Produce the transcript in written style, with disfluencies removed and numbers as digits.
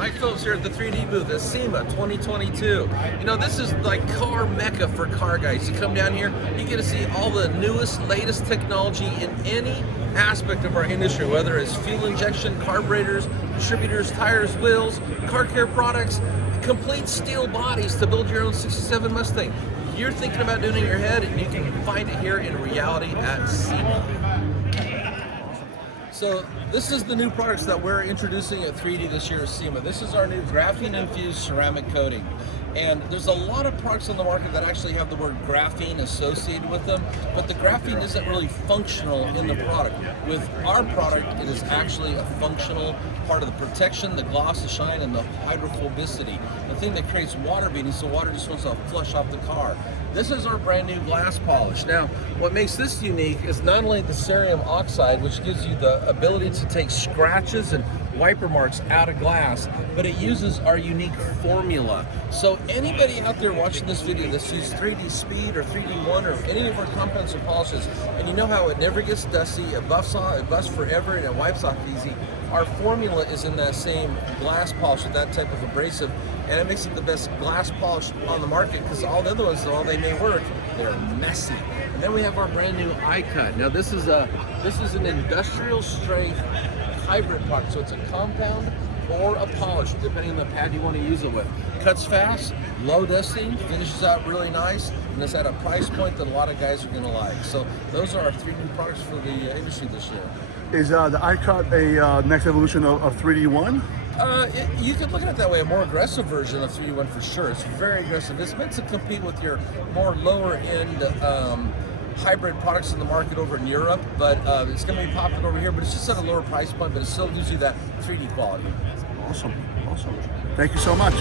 Mike Phillips here at the 3D booth at Sema 2022. You know, this is like car mecca for car guys. You come down here, you get to see all the newest, latest technology in any aspect of our industry, whether it's fuel injection, carburetors, distributors, tires, wheels, car care products, complete steel bodies to build your own 67 Mustang. You're thinking about doing it in your head, and you can find it here in reality at Sema. So this is the new products that we're introducing at 3D this year at Sema. This is our new graphene-infused ceramic coating. And there's a lot of products on the market that actually have the word graphene associated with them, but the graphene isn't really functional in the product. With our product, it is actually a functional part of the protection, the gloss, the shine, and the hydrophobicity. The thing that creates water beading so water just wants to flush off the car. This is our brand new glass polish. Now, what makes this unique is not only the cerium oxide, which gives you the ability to take scratches and wiper marks out of glass, but it uses our unique formula. So anybody out there watching this video that sees 3D Speed or 3D One or any of our compounds or polishes, and you know how it never gets dusty, it buffs forever, and it wipes off easy, our formula is in that same glass polish with that type of abrasive, and it makes it the best glass polish on the market, because all the other ones, while they may work, they're messy. And then we have our brand new iCut. Now this is an industrial strength hybrid product, so it's a compound or a polish, depending on the pad you want to use it with. Cuts fast, low dusting, finishes out really nice, and it's at a price point that a lot of guys are going to like. So those are our 3D products for the industry this year. Is the iCut a next evolution of 3D One? You could look at it that way, a more aggressive version of 3D One for sure. It's very aggressive. It's meant to compete with your more lower end hybrid products in the market over in Europe, but it's going to be popular over here, but it's just at a lower price point, but it still gives you that 3D quality. Awesome, awesome. Thank you so much.